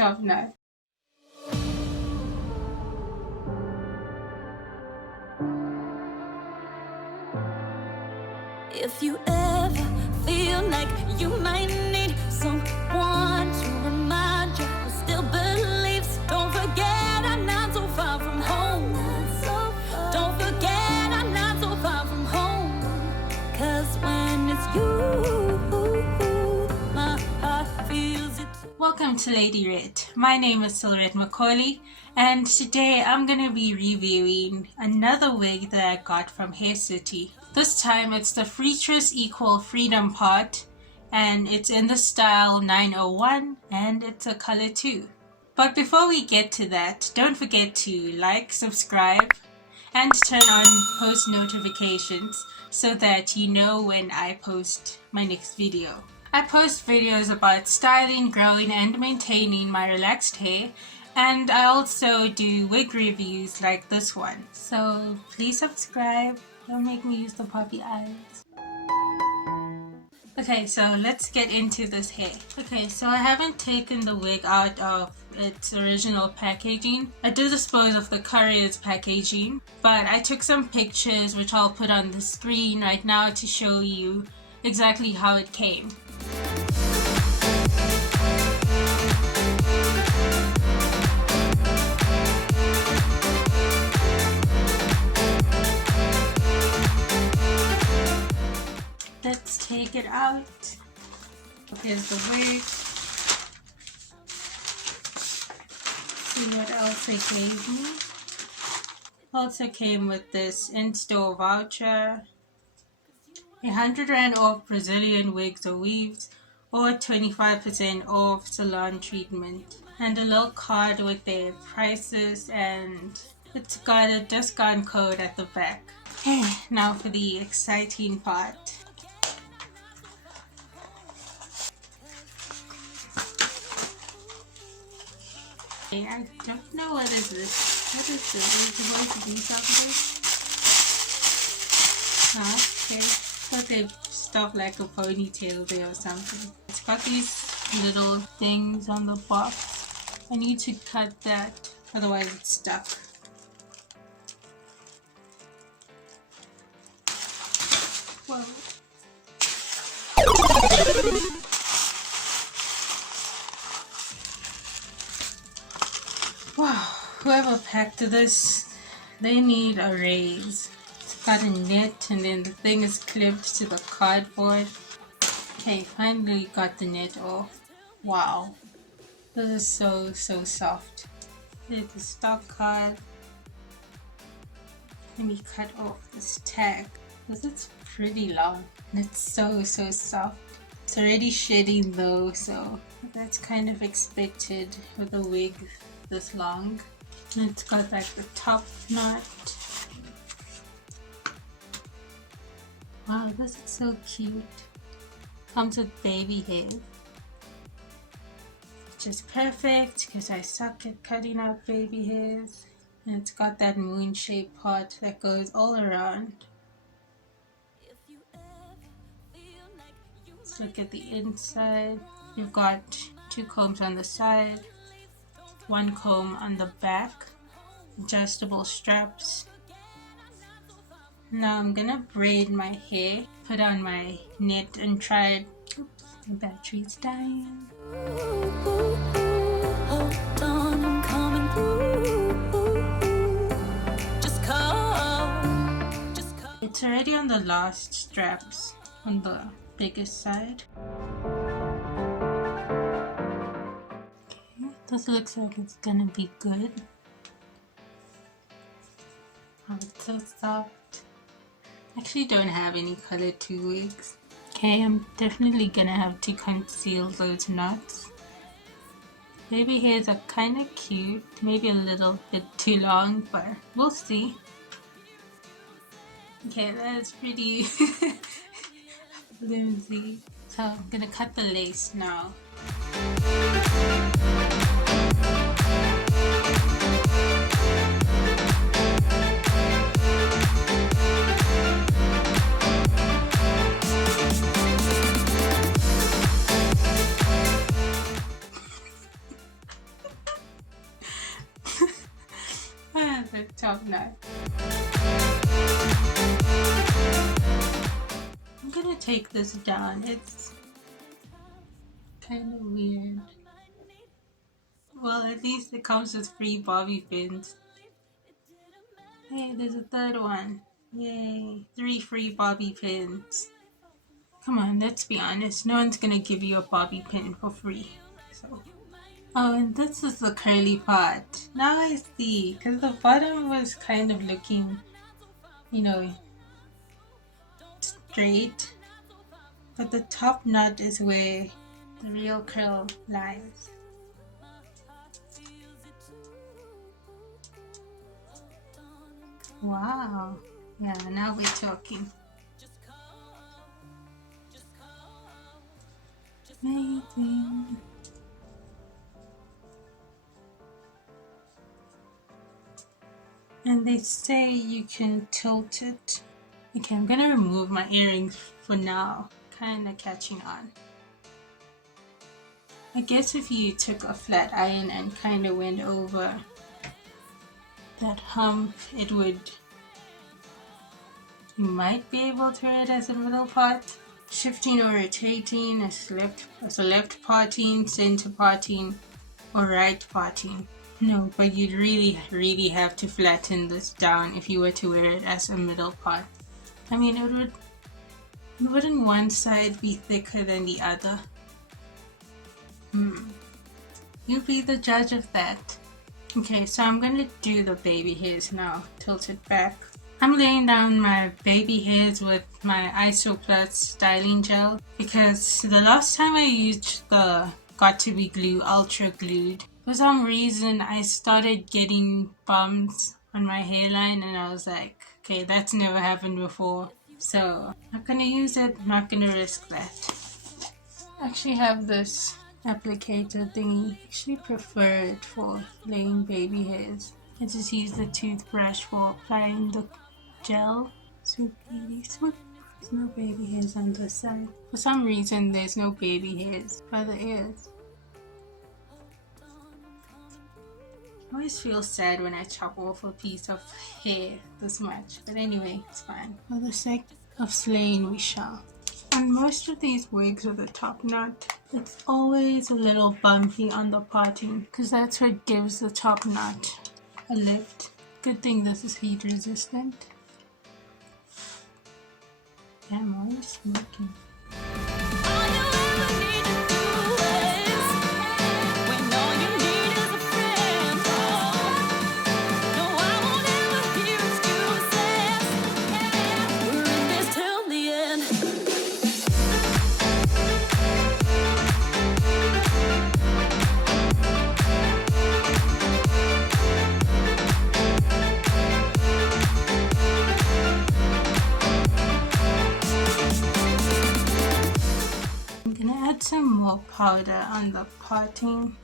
top knot. If you ever feel like you might need someone to remind you who still believes, don't forget I'm not so far from home. Don't forget I'm not so far from home. 'Cause when it's you, my heart feels it. Welcome to Lady Rette. My name is Rette McCauley, and today I'm gonna be reviewing another wig that I got from Hair City. This time it's the Freetress Equal Freedom Pot, and it's in the style 901 and it's a color 2. But before we get to that, don't forget to like, subscribe, and turn on post notifications so that you know when I post my next video. I post videos about styling, growing, and maintaining my relaxed hair, and I also do wig reviews like this one. So please subscribe. Don't make me use the puppy eyes. Okay, so let's get into this hair. Okay, so I haven't taken the wig out of its original packaging. I did dispose of the courier's packaging, but I took some pictures which I'll put on the screen right now to show you exactly how it came. Let's take it out. Here's the wig. See what else they gave me. Also came with this in-store voucher, 100 Rand off Brazilian wigs or weaves, or 25% off salon treatment, and a little card with their prices, and it's got a discount code at the back. Okay, now for the exciting part. I don't know what is this. What is this? Is it supposed to be something? Okay. I thought they stuffed like a ponytail there or something. It's got these little things on the box. I need to cut that, otherwise it's stuck. Whoa. Wow, whoever packed this, they need a raise. It's got a net and then the thing is clipped to the cardboard. Okay, finally got the net off. Wow, this is so soft. Here's the stock card. Let me cut off this tag. This is pretty long and it's so soft. It's already shedding though, so that's kind of expected with a wig this long. And it's got like the top knot. Wow, this is so cute. Comes with baby hairs, which is perfect because I suck at cutting out baby hairs. And it's got that moon shaped part that goes all around. Let's look at the inside. You've got 2 combs on the side, 1 comb on the back, adjustable straps. Now I'm gonna braid my hair, put on my net and try it. Oops, the battery's dying. Hold on, I'm coming through. Just call. It's already on the last straps on the biggest side. This looks like it's gonna be good. Oh, it's so soft. Actually don't have any color 2 wigs. Okay, I'm definitely gonna have to conceal those knots. Baby hairs are kinda cute. Maybe a little bit too long, but we'll see. Okay, that's pretty flimsy. So I'm gonna cut the lace now. the top knot. I'm gonna take this down. It's kind of weird. Well, at least it comes with free bobby pins. Hey, there's a third one. Yay, 3 free bobby pins. Come on, let's be honest. No one's gonna give you a bobby pin for free. So, oh, and this is the curly part. Now I see, because the bottom was kind of looking, you know, straight. But the top knot is where the real curl lies. Wow. Yeah, now we're talking. Amazing. And they say you can tilt it. Okay, I'm gonna remove my earrings for now. Kinda catching on. I guess if you took a flat iron and kinda went over that hump, it would, you might be able to wear it as a middle part. Shifting or rotating as a left parting, center parting, or right parting. No, but you'd really have to flatten this down if you were to wear it as a middle part. I mean, wouldn't one side be thicker than the other? You be the judge of that. Okay, so I'm gonna do the baby hairs now. Tilt it back. I'm laying down my baby hairs with my ISO Plus styling gel because the last time I used the Got2b glue, ultra glued, for some reason I started getting bumps on my hairline and I was like, okay, that's never happened before. So I'm not gonna use it, I'm not gonna risk that. I actually have this applicator thingy. I actually prefer it for laying baby hairs. I just use the toothbrush for applying the gel. Swoop baby swoop. There's no baby hairs on this side. For some reason there's no baby hairs by the ears. I always feel sad when I chop off a piece of hair this much. But anyway, it's fine. For the sake of slaying we shall. On most of these wigs with a top knot, it's always a little bumpy on the parting because that's what gives the top knot a lift. Good thing this is heat resistant. Damn, why are you smoking? Some more powder on the parting.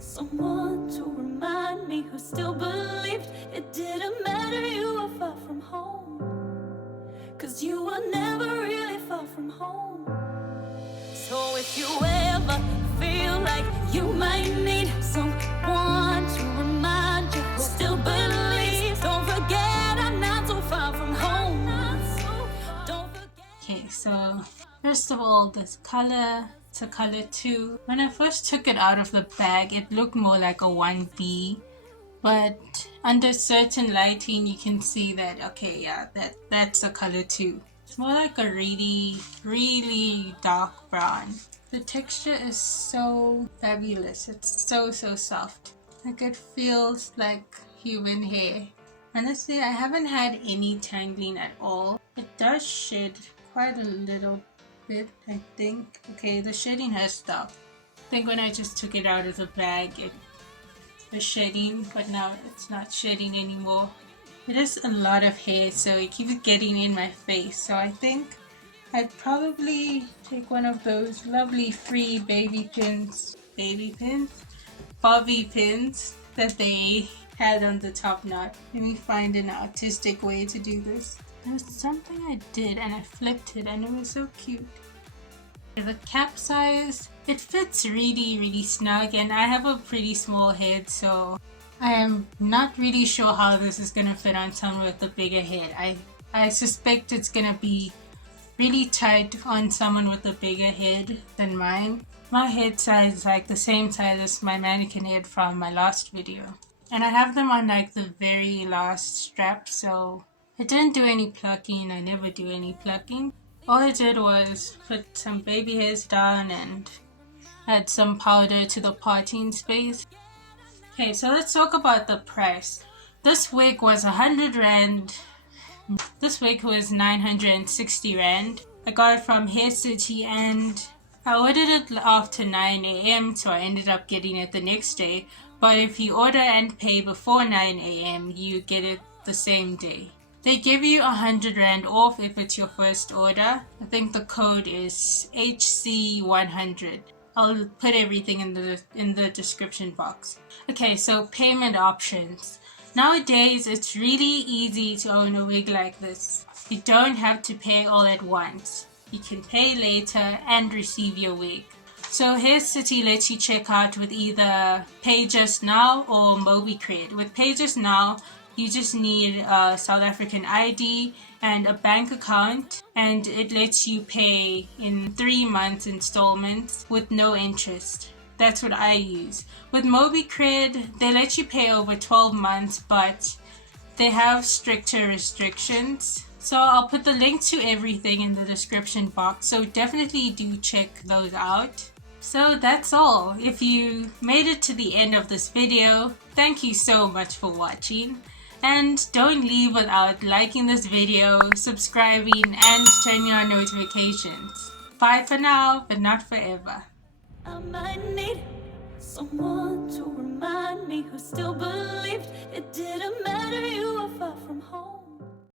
Someone to remind me who still believed it didn't matter you were far from home, 'cause you were never really far from home. So if you ever feel like you might need someone to remind you who still believes, don't forget I'm not so far from home. Don't forget. Okay, so first of all, this color, it's a color 2. When I first took it out of the bag, it looked more like a 1B, but under certain lighting you can see that, okay, yeah, that's a color 2. It's more like a really dark brown. The texture is so fabulous. It's so soft. Like it feels like human hair. Honestly, I haven't had any tangling at all. It does shed quite a little bit, I think. Okay, the shedding has stopped. I think when I just took it out of the bag, it was shedding, but now it's not shedding anymore. It is a lot of hair, so it keeps getting in my face. So I think I'd probably take one of those lovely free bobby pins that they had on the top knot. Let me find an artistic way to do this. There's something I did and I flipped it and it was so cute. The cap size, it fits really snug, and I have a pretty small head, so I am not really sure how this is gonna fit on someone with a bigger head. I suspect it's gonna be really tight on someone with a bigger head than mine. My head size is like the same size as my mannequin head from my last video. And I have them on like the very last strap, so I didn't do any plucking. I never do any plucking. All I did was put some baby hairs down and add some powder to the parting space. Okay, so let's talk about the price. This wig was 100 Rand. This wig was 960 Rand. I got it from Hair City and I ordered it after 9 AM, so I ended up getting it the next day. But if you order and pay before 9 AM, you get it the same day. They give you 100 Rand off if it's your first order. I think the code is HC100. I'll put everything in the description box. Okay, so payment options. Nowadays, it's really easy to own a wig like this. You don't have to pay all at once. You can pay later and receive your wig. So Hair City lets you check out with either Pay Just Now or MobiCred. With Pay Just Now, you just need a South African ID and a bank account, and it lets you pay in 3 months installments with no interest. That's what I use. With MobiCred, they let you pay over 12 months, but they have stricter restrictions. So I'll put the link to everything in the description box, so definitely do check those out. So that's all. If you made it to the end of this video, thank you so much for watching. And don't leave without liking this video, subscribing, and turning on notifications. Bye for now, but not forever. I might need someone to remind me who still believed it didn't matter, you were far from home.